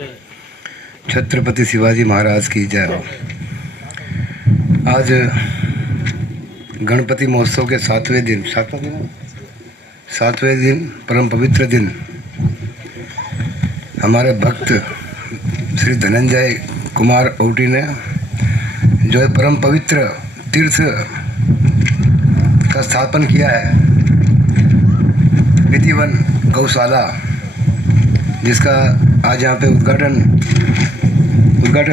छत्रपति शिवाजी महाराज की जय हो। आज गणपति महोत्सव के सातवें दिन परम पवित्र दिन हमारे भक्त श्री धनंजय कुमार औटी ने जो है परम पवित्र तीर्थ का स्थापन किया है, निधिवन गौशाला, जिसका आज यहाँ पे उद्घाटन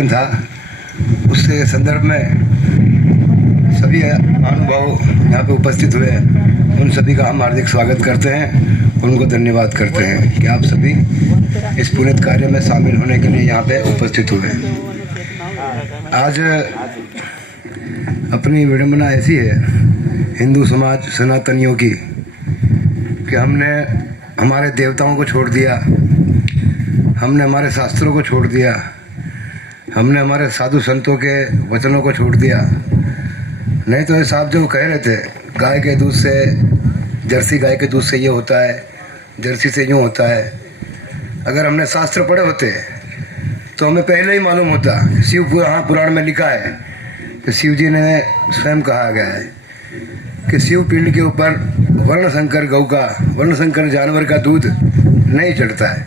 था। उसके संदर्भ में सभी महानुभाव यहाँ पे उपस्थित हुए हैं। उन सभी का हम हार्दिक स्वागत करते हैं, उनको धन्यवाद करते हैं कि आप सभी इस पुनीत कार्य में शामिल होने के लिए यहाँ पे उपस्थित हुए हैं। आज अपनी विडंबना ऐसी है हिंदू समाज सनातनियों की कि हमने हमारे देवताओं को छोड़ दिया, हमने हमारे शास्त्रों को छोड़ दिया, हमने हमारे साधु संतों के वचनों को छोड़ दिया। नहीं तो ये साहब जो कह रहे थे गाय के दूध से, जर्सी गाय के दूध से ये होता है, जर्सी से यूँ होता है। अगर हमने शास्त्र पढ़े होते तो हमें पहले ही मालूम होता। शिव पुराण में लिखा है कि शिव जी ने स्वयं कहा गया है कि शिव पिंड के ऊपर वर्णशंकर गौ का, वर्णशंकर जानवर का दूध नहीं चढ़ता है।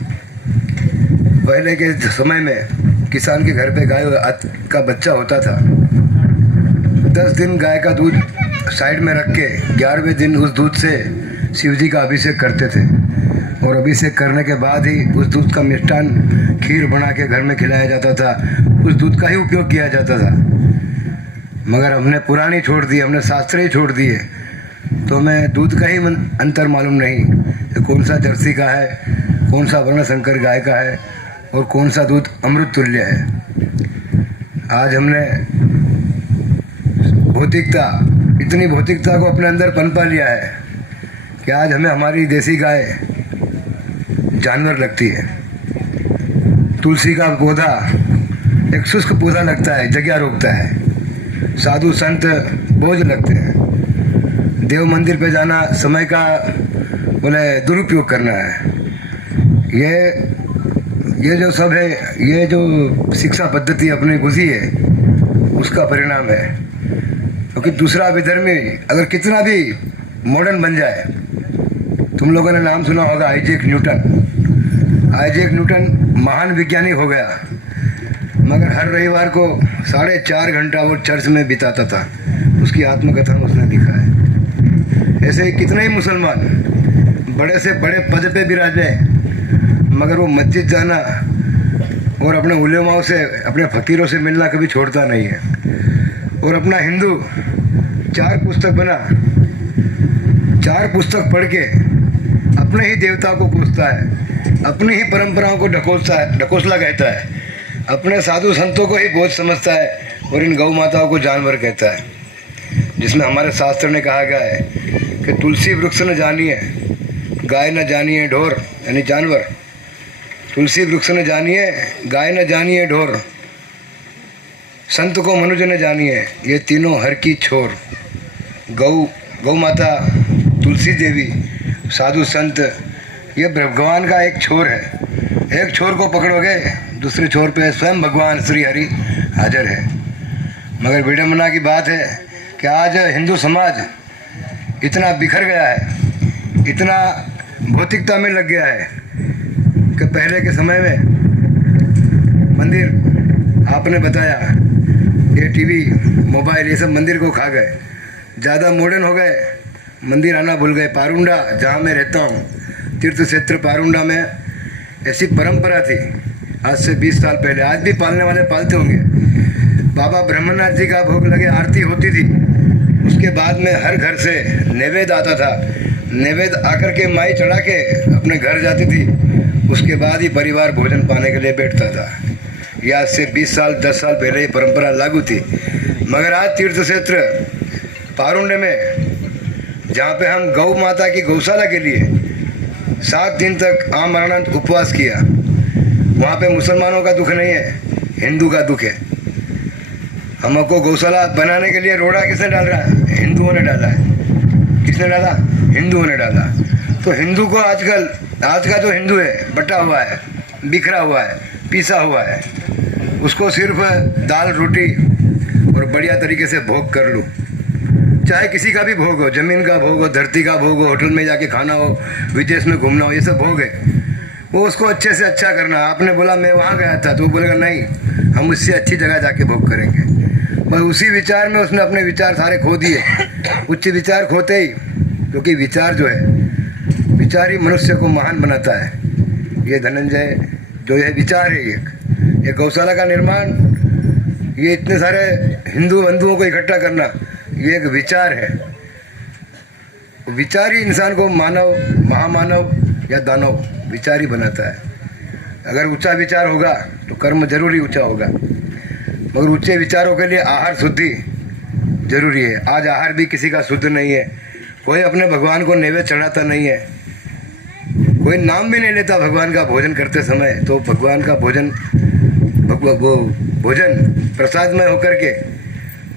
पहले के समय में किसान के घर पे गाय का बच्चा होता था, 10 दिन गाय का दूध साइड में रख के 11वें दिन उस दूध से शिव जी का अभिषेक करते थे और अभिषेक करने के बाद ही उस दूध का मिष्ठान खीर बना के घर में खिलाया जाता था। उस दूध का ही उपयोग किया जाता था। मगर हमने पुरानी छोड़ दी, हमने शास्त्र ही छोड़ दिए, तो हमें दूध का ही अंतर मालूम नहीं कि कौन सा जर्सी का है, कौन सा वर्णशंकर गाय का है और कौन सा दूध अमृत तुल्य है। आज हमने भौतिकता, इतनी भौतिकता को अपने अंदर पनपा लिया है कि आज हमें हमारी देसी गाय जानवर लगती है। तुलसी का पौधा एक शुष्क पौधा लगता है, जगह रोकता है। साधु संत बोझ लगते हैं। देव मंदिर पे जाना समय का दुरुपयोग करना है। ये जो सब है, ये जो शिक्षा पद्धति अपनी घुसी है, उसका परिणाम है। क्योंकि दूसरा विधर्मी अगर कितना भी मॉडर्न बन जाए, तुम लोगों ने नाम सुना होगा आइजैक न्यूटन महान विज्ञानी हो गया, मगर हर रविवार को 4.5 घंटा वो चर्च में बिताता था। उसकी आत्मकथा में उसने लिखा है। ऐसे ही कितने ही मुसलमान बड़े से बड़े पद पे विराजे, मगर वो मस्जिद जाना और अपने उलेमाओं से, अपने फकीरों से मिलना कभी छोड़ता नहीं है। और अपना हिंदू 4 पुस्तक पढ़ के अपने ही देवता को कोसता है, अपनी ही परंपराओं को ढकोसला कहता है, अपने साधु संतों को ही बोझ समझता है और इन गौ माताओं को जानवर कहता है। जिसमें हमारे शास्त्र ने कहा गया है कि तुलसी वृक्ष न जानिए, गाय न जानिए ढोर, यानी जानवर। तुलसी वृक्ष न जानिए, गाय न जानिए ढोर, संत को मनुष्य न जानिए, ये तीनों हर की छोर। गौ माता, तुलसी देवी, साधु संत, ये भगवान का एक छोर है। एक छोर को पकड़ोगे, दूसरे छोर पे स्वयं भगवान श्री हरि हाजिर है। मगर विडंबना की बात है कि आज हिंदू समाज इतना बिखर गया है, इतना भौतिकता में लग गया है कि पहले के समय में मंदिर, आपने बताया, ये टीवी, मोबाइल, ये सब मंदिर को खा गए। ज़्यादा मॉडर्न हो गए, मंदिर आना भूल गए। पारुंडा, जहाँ मैं रहता हूँ, तीर्थ क्षेत्र पारुंडा में ऐसी परंपरा थी आज से 20 साल पहले, आज भी पालने वाले पालते होंगे। बाबा ब्रह्मनाथ जी का भोग लगे, आरती होती थी, उसके बाद में हर घर से नैवेद्य आता था। नैवेद्य आकर के माई चढ़ा के अपने घर जाती थी, उसके बाद ही परिवार भोजन पाने के लिए बैठता था। यह आज से 20 साल 10 साल पहले ये परंपरा लागू थी। मगर आज तीर्थ क्षेत्र पारुंडे में, जहाँ पे हम गौ माता की गौशाला के लिए 7 दिन तक आमरणांत उपवास किया, वहाँ पे मुसलमानों का दुख नहीं है, हिंदू का दुख है। हमको गौशाला बनाने के लिए रोड़ा किसने डाल रहा है? हिंदुओं ने डाला है। किसने डाला? हिंदुओं ने डाला। तो हिंदू को आजकल, आज का जो हिंदू है बटा हुआ है, बिखरा हुआ है, पीसा हुआ है, उसको सिर्फ दाल रोटी और बढ़िया तरीके से भोग कर लूँ। चाहे किसी का भी भोग हो, ज़मीन का भोग हो, धरती का भोग हो, होटल में जाके खाना हो, विदेश में घूमना हो, ये सब भोग है। वो उसको अच्छे से अच्छा करना। आपने बोला मैं वहाँ गया था, तो वो बोलेगा नहीं, हम उससे अच्छी जगह जाके भोग करेंगे। बस उसी विचार में उसने अपने विचार सारे खो दिए। उच्च विचार खोते ही, क्योंकि विचार जो है, विचार ही मनुष्य को महान बनाता है। ये धनंजय जो है विचार है, ये गौशाला का निर्माण, ये इतने सारे हिंदू बंधुओं को इकट्ठा करना, ये एक विचार है। विचार ही इंसान को मानव, महामानव या दानव, विचार ही बनाता है। अगर ऊंचा विचार होगा तो कर्म जरूर ही ऊंचा होगा, मगर ऊंचे विचारों के लिए आहार शुद्धि जरूरी है। आज आहार भी किसी का शुद्ध नहीं है। कोई अपने भगवान को नैवेद्य चढ़ाता नहीं है, कोई नाम भी नहीं लेता भगवान का भोजन करते समय। तो भगवान का भोजन, वो भोजन प्रसादमय होकर के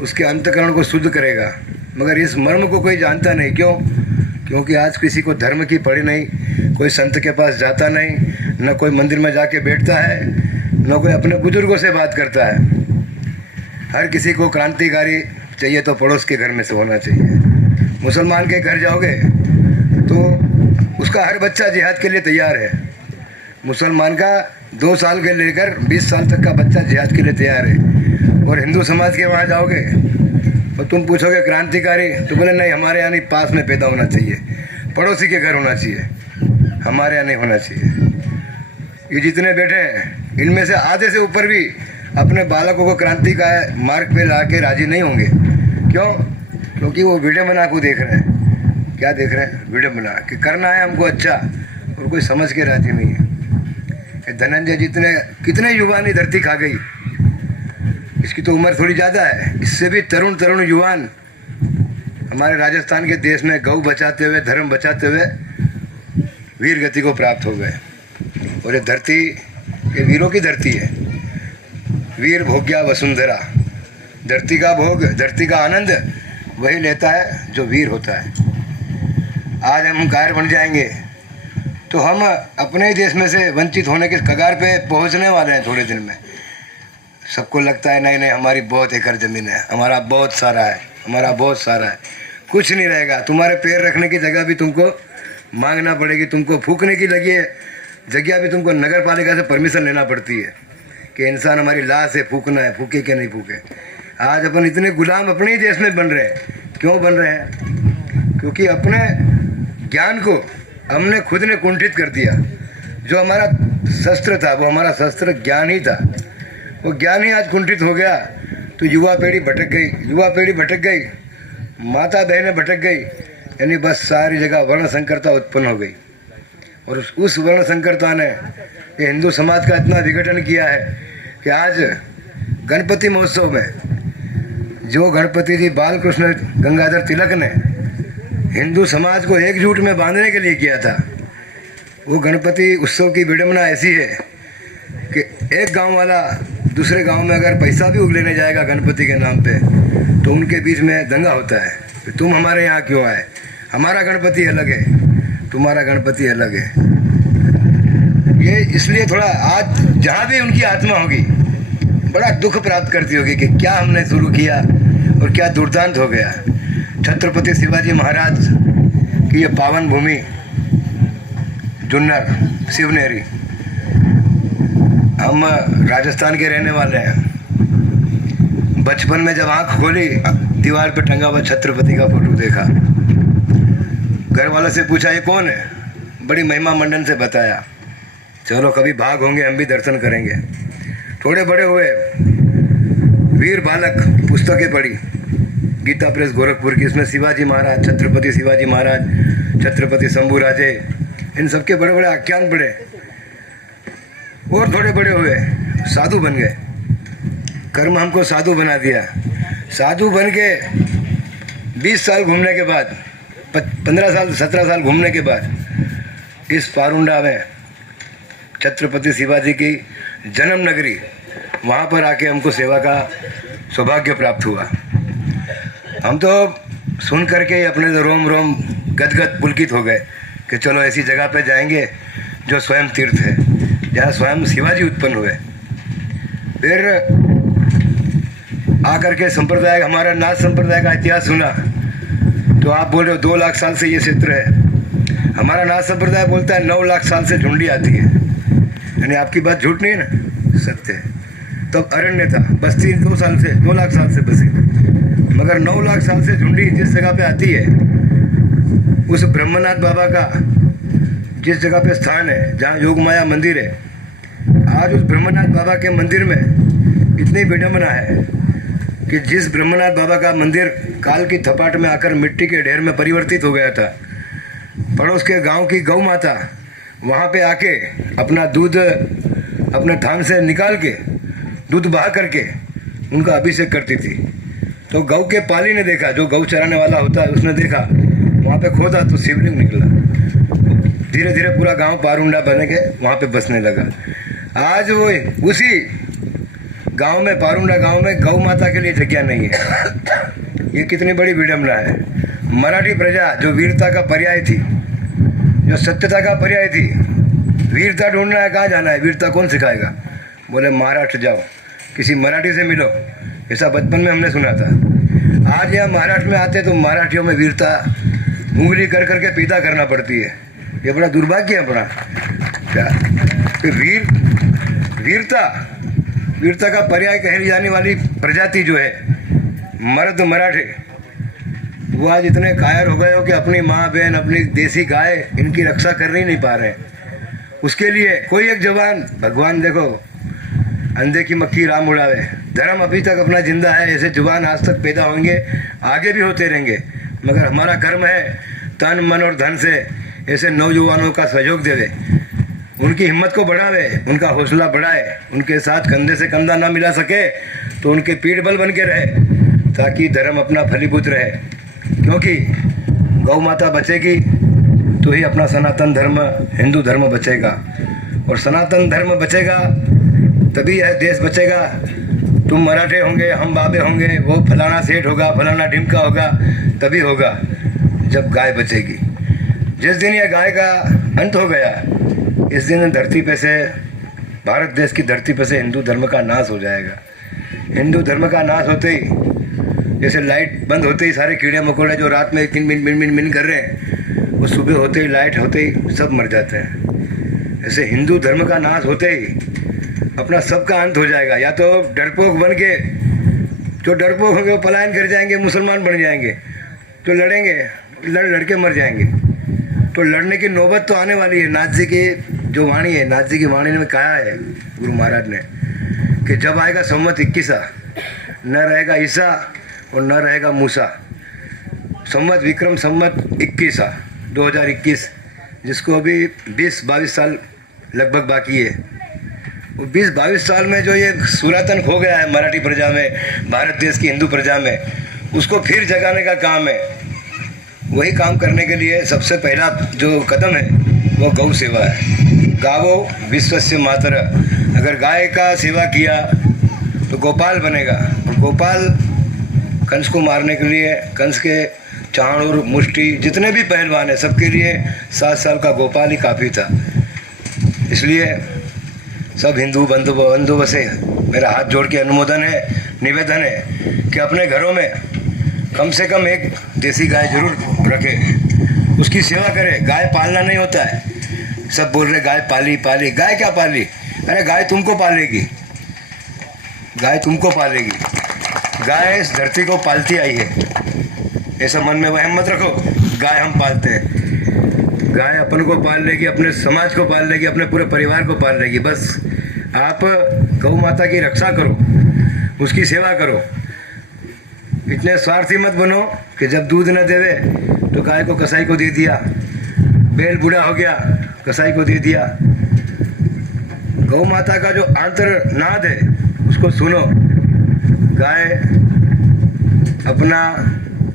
उसके अंतःकरण को शुद्ध करेगा। मगर इस मर्म को कोई जानता नहीं। क्यों? क्योंकि आज किसी को धर्म की पड़ी नहीं, कोई संत के पास जाता नहीं, न कोई मंदिर में जाके बैठता है, न कोई अपने बुजुर्गों से बात करता है। हर किसी को क्रांतिकारी चाहिए तो पड़ोस के घर में से होना चाहिए। मुसलमान के घर जाओगे तो उसका हर बच्चा जिहाद के लिए तैयार है। मुसलमान का 2 साल के लेकर 20 साल तक का बच्चा जिहाद के लिए तैयार है। और हिंदू समाज के वहाँ जाओगे तो तुम पूछोगे क्रांतिकारी, तो बोले नहीं, हमारे यहाँ नहीं, पास में पैदा होना चाहिए, पड़ोसी के घर होना चाहिए, हमारे यहाँ नहीं होना चाहिए। ये जितने बैठे हैं, इनमें से आधे से ऊपर भी अपने बालकों को क्रांति का मार्ग पे ला के राजी नहीं होंगे। क्यों? क्योंकि वो विडम्बना को देख रहे हैं। क्या देख रहे हैं? विडम्बना, कि करना है हमको अच्छा, और कोई समझ के राजी नहीं है। धनंजय जितने कितने युवा ने धरती खा गई। इसकी तो उम्र थोड़ी ज़्यादा है, इससे भी तरुण युवान हमारे राजस्थान के देश में गौ बचाते हुए, धर्म बचाते हुए वीर गति को प्राप्त हो गए। और ये धरती, ये वीरों की धरती है। वीर भोग्या वसुंधरा, धरती का भोग, धरती का आनंद वही लेता है जो वीर होता है। आज हम कायर बन जाएंगे तो हम अपने ही देश में से वंचित होने के कगार पे पहुंचने वाले हैं थोड़े दिन में। सबको लगता है नहीं, हमारी बहुत एकड़ ज़मीन है, हमारा बहुत सारा है, हमारा बहुत सारा है। कुछ नहीं रहेगा। तुम्हारे पैर रखने की जगह भी तुमको मांगना पड़ेगी, तुमको फूकने की लगी जगह भी तुमको नगर पालिका से परमिशन लेना पड़ती है कि इंसान हमारी लाश है, फूकना है, फूके कि नहीं फूके। आज अपन इतने गुलाम अपने ही देश में बन रहे हैं। क्यों बन रहे हैं? क्योंकि अपने ज्ञान को हमने खुद ने कुंठित कर दिया। जो हमारा शस्त्र था, वो हमारा शस्त्र ज्ञान ही था। वो ज्ञान ही आज कुंठित हो गया तो युवा पीढ़ी भटक गई, युवा पीढ़ी भटक गई, माता बहनें भटक गई, यानी बस सारी जगह वर्ण संकरता उत्पन्न हो गई। और उस वर्ण संकरता ने ये हिंदू समाज का इतना विघटन किया है कि आज गणपति महोत्सव में जो गणपति जी बाल कृष्ण गंगाधर तिलक ने हिंदू समाज को एकजुट में बांधने के लिए किया था, वो गणपति उत्सव की विडंबना ऐसी है कि एक गांव वाला दूसरे गांव में अगर पैसा भी लेने जाएगा गणपति के नाम पे तो उनके बीच में दंगा होता है कि तुम हमारे यहाँ क्यों आए, हमारा गणपति अलग है, तुम्हारा गणपति अलग है। ये इसलिए थोड़ा आज जहाँ भी उनकी आत्मा होगी बड़ा दुख प्राप्त करती होगी कि क्या हमने शुरू किया और क्या दुर्दांत हो गया। छत्रपति शिवाजी महाराज की ये पावन भूमि जुन्नर शिवनेरी, हम राजस्थान के रहने वाले हैं। बचपन में जब आँख खोली, दीवार पे टंगा हुआ छत्रपति का फोटो देखा, घर वालों से पूछा ये कौन है, बड़ी महिमा मंडन से बताया। चलो कभी भाग होंगे, हम भी दर्शन करेंगे। थोड़े बड़े हुए, वीर बालक पुस्तकें पढ़ी, गीता प्रेस गोरखपुर की, इसमें शिवाजी महाराज, छत्रपति शिवाजी महाराज, छत्रपति शंभूराजे, इन सबके बड़े बड़े आख्यान पढ़े। और थोड़े बड़े हुए, साधु बन गए। कर्म हमको साधु बना दिया। साधु बन के 20 साल घूमने के बाद, 15 साल 17 साल घूमने के बाद इस पारुंडा में छत्रपति शिवाजी की जन्म नगरी, वहाँ पर आके हमको सेवा का सौभाग्य प्राप्त हुआ। हम तो सुन करके अपने रोम रोम गदगद पुलकित हो गए कि चलो ऐसी जगह पे जाएंगे जो स्वयं तीर्थ है। जहाँ स्वयं शिवाजी उत्पन्न हुए। फिर आकर के संप्रदाय, हमारा नाथ संप्रदाय का इतिहास सुना तो आप बोल रहे हो 2 लाख साल से ये क्षेत्र है। हमारा नाथ संप्रदाय बोलता है 9 लाख साल से झुंडी आती है, यानी आपकी बात झूठ नहीं है ना, सत्य है। तब अरण्य था, बस्ती 2 लाख साल से बसी, मगर 9 लाख साल से झुंडी जिस जगह पे आती है, उस ब्रह्मनाथ बाबा का जिस जगह पे स्थान है, जहाँ योग माया मंदिर है, आज उस ब्रह्मनाथ बाबा के मंदिर में इतनी विडंबना है कि जिस ब्रह्मनाथ बाबा का मंदिर काल की थपाट में आकर मिट्टी के ढेर में परिवर्तित हो गया था, पड़ोस के गांव की गौ माता वहाँ पे आके अपना दूध अपने थान से निकाल के दूध बहा करके उनका अभिषेक करती थी। तो गौ के पाली ने देखा, जो गौ चराने वाला होता है उसने देखा, वहाँ पे खोदा तो शिवलिंग निकला। धीरे धीरे पूरा गांव पारुंडा बने के वहाँ पे बसने लगा। आज वो उसी गांव में, पारुंडा गांव में गौ माता के लिए जगह नहीं है। ये कितनी बड़ी विडंबना है। मराठी प्रजा जो वीरता का पर्याय थी, जो सत्यता का पर्याय थी, वीरता ढूंढना है, कहाँ जाना है, वीरता कौन सिखाएगा? बोले महाराष्ट्र जाओ, किसी मराठी से मिलो, ऐसा बचपन में हमने सुना था। आज यहाँ महाराष्ट्र में आते तो मराठियों में वीरता उंगली कर करके पैदा करना पड़ती है। ये बड़ा दुर्भाग्य है अपना। क्या वीरता का पर्याय कही जाने वाली प्रजाति जो है मर्द मराठे, वो आज इतने कायर हो गए हो कि अपनी माँ बहन, अपनी देसी गाय, इनकी रक्षा कर ही नहीं पा रहे। उसके लिए कोई एक जवान, भगवान देखो अंधे की मक्खी राम उड़ावे, धर्म अभी तक अपना जिंदा है। ऐसे जवान आज तक पैदा होंगे, आगे भी होते रहेंगे, मगर हमारा कर्म है तन मन और धन से ऐसे नौजवानों का सहयोग देवे, उनकी हिम्मत को बढ़ावे, उनका हौसला बढ़ाए, उनके साथ कंधे से कंधा ना मिला सके तो उनके पीठ बल बन के रहे, ताकि धर्म अपना फलीभूत रहे। क्योंकि गौ माता बचेगी तो ही अपना सनातन धर्म, हिंदू धर्म बचेगा, और सनातन धर्म बचेगा तभी यह देश बचेगा। तुम मराठे होंगे, हम बाबे होंगे, वो फलाना सेठ होगा, फलाना ढिमका होगा, तभी होगा जब गाय बचेगी। जिस दिन यह गाय का अंत हो गया, इस दिन धरती पे से, भारत देश की धरती पे से हिंदू धर्म का नाश हो जाएगा। हिंदू धर्म का नाश होते ही, जैसे लाइट बंद होते ही सारे कीड़े मकोड़े जो रात में 3 मिन कर रहे हैं, वो सुबह होते ही, लाइट होते ही सब मर जाते हैं। ऐसे हिंदू धर्म का नाश होते ही अपना सबका अंत हो जाएगा। या तो डरपोक बन के, जो डरपोक होंगे वो पलायन कर जाएंगे, मुसलमान बन जाएंगे, तो लड़ेंगे, लड़ के मर जाएंगे। तो लड़ने की नौबत तो आने वाली है। नाथ जी की जो वाणी है, नाथ जी की वाणी में कहा है गुरु महाराज ने कि जब आएगा संवत 21, न रहेगा ईसा और न रहेगा मूसा। संवत विक्रम संवत 21, 2021, जिसको अभी 20-22 साल लगभग बाकी है। वो 20-22 साल में जो ये सुरातन खो गया है मराठी प्रजा में, भारत देश की हिंदू प्रजा में, उसको फिर जगाने का काम है। वही काम करने के लिए सबसे पहला जो कदम है वो गौ सेवा है। गावो विश्वस्य मातर। अगर गाय का सेवा किया तो गोपाल बनेगा, और गोपाल कंस को मारने के लिए, कंस के चाणूर मुष्टि जितने भी पहलवान हैं सबके लिए 7 साल का गोपाल ही काफ़ी था। इसलिए सब हिंदू बंधुओं से मेरा हाथ जोड़ के अनुमोदन है, निवेदन है कि अपने घरों में कम से कम एक देसी गाय जरूर रखें, उसकी सेवा करें। गाय पालना नहीं होता है। सब बोल रहे गाय पाली पाली, गाय क्या पाली? अरे गाय तुमको पालेगी, गाय तुमको पालेगी। गाय इस धरती को पालती आई है, ऐसा मन में वहम मत रखो। गाय हम पालते हैं, गाय अपन को पाल लेगी, अपने समाज को पाल लेगी, अपने पूरे परिवार को पाल लेगी। बस आप गौ माता की रक्षा करो, उसकी सेवा करो। इतने स्वार्थी मत बनो कि जब दूध न देवे तो गाय को कसाई को दे दिया, बैल बूढ़ा हो गया कसाई को दे दिया। गौ माता का जो आंतरनाद है उसको सुनो। गाय अपना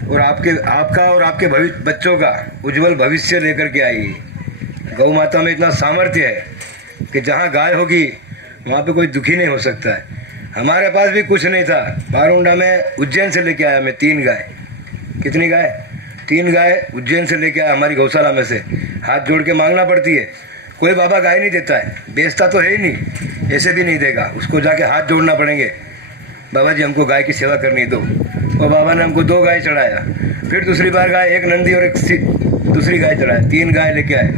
और आपका और आपके बच्चों का उज्जवल भविष्य लेकर के आई। गौ माता में इतना सामर्थ्य है कि जहाँ गाय होगी वहाँ पे कोई दुखी नहीं हो सकता है। हमारे पास भी कुछ नहीं था, पारुंडा में उज्जैन से लेके आया मैं 3 गाय। कितनी गाय? 3 गाय उज्जैन से लेके आया, हमारी गौशाला में से। हाथ जोड़ के मांगना पड़ती है, कोई बाबा गाय नहीं देता है, बेचता तो है ही नहीं, ऐसे भी नहीं देगा, उसको जाके हाथ जोड़ना पड़ेंगे, बाबा जी हमको गाय की सेवा करनी दो। और बाबा ने हमको 2 गाय चढ़ाया, फिर दूसरी बार गाय, एक नंदी और एक दूसरी गाय चढ़ाया, 3 गाय लेके आए।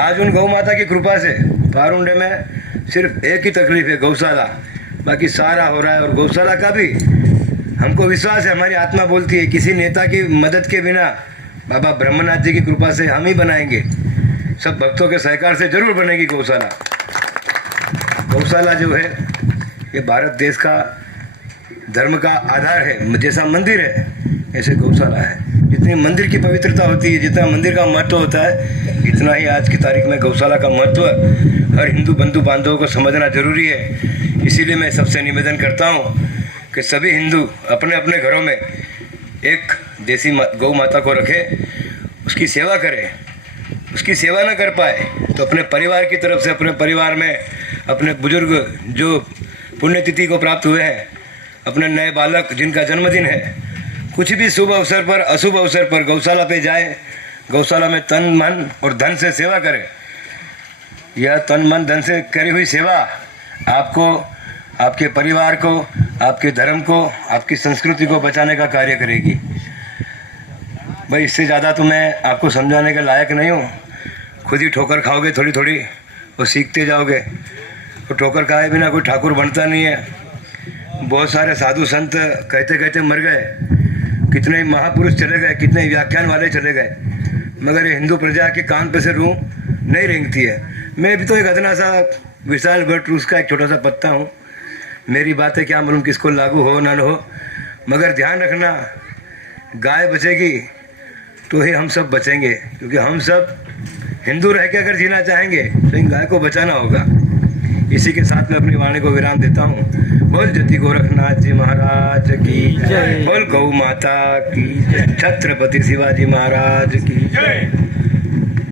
आज उन गौ माता की कृपा से पारुंडे में सिर्फ एक ही तकलीफ है, गौशाला, बाकी सारा हो रहा है। और गौशाला का भी हमको विश्वास है, हमारी आत्मा बोलती है किसी नेता की मदद के बिना बाबा ब्रह्मनाथ जी की कृपा से हम ही बनाएंगे, सब भक्तों के सहकार से जरूर बनेगी गौशाला। गौशाला जो है ये भारत देश का धर्म का आधार है, जैसा मंदिर है ऐसे गौशाला है। जितनी मंदिर की पवित्रता होती है, जितना मंदिर का महत्व होता है, इतना ही आज की तारीख में गौशाला का महत्व हर हिंदू बंधु बांधवों को समझना जरूरी है। इसीलिए मैं सबसे निवेदन करता हूँ कि सभी हिंदू अपने अपने घरों में एक देसी गौ माता को रखें, उसकी सेवा करें। उसकी सेवा ना कर पाए तो अपने परिवार की तरफ से, अपने परिवार में अपने बुजुर्ग जो पुण्यतिथि को प्राप्त हुए हैं, अपने नए बालक जिनका जन्मदिन है, कुछ भी शुभ अवसर पर अशुभ अवसर पर गौशाला पे जाए, गौशाला में तन मन और धन से सेवा करें। यह तन मन धन से करी हुई सेवा आपको, आपके परिवार को, आपके धर्म को, आपकी संस्कृति को बचाने का कार्य करेगी। भाई इससे ज़्यादा तो मैं आपको समझाने के लायक नहीं हूँ, खुद ही ठोकर खाओगे थोड़ी थोड़ी और सीखते जाओगे। तो ठोकर खाए बिना कोई ठाकुर बनता नहीं है। बहुत सारे साधु संत कहते कहते मर गए, कितने महापुरुष चले गए, कितने व्याख्यान वाले चले गए, मगर ये हिंदू प्रजा के कान पे से रूह नहीं रेंगती है। मैं भी तो एक अदना सा विशाल बट उसका एक छोटा सा पत्ता हूँ, मेरी बातें क्या मालूम किसको लागू हो ना हो, मगर ध्यान रखना गाय बचेगी तो ही हम सब बचेंगे, क्योंकि हम सब हिंदू रह के अगर जीना चाहेंगे तो इन गाय को बचाना होगा। इसी के साथ मैं अपनी वाणी को विराम देता हूँ। बोल जति गोरखनाथ जी महाराज की जय, बोल गौ माता की जय, छत्रपति शिवाजी महाराज की जय।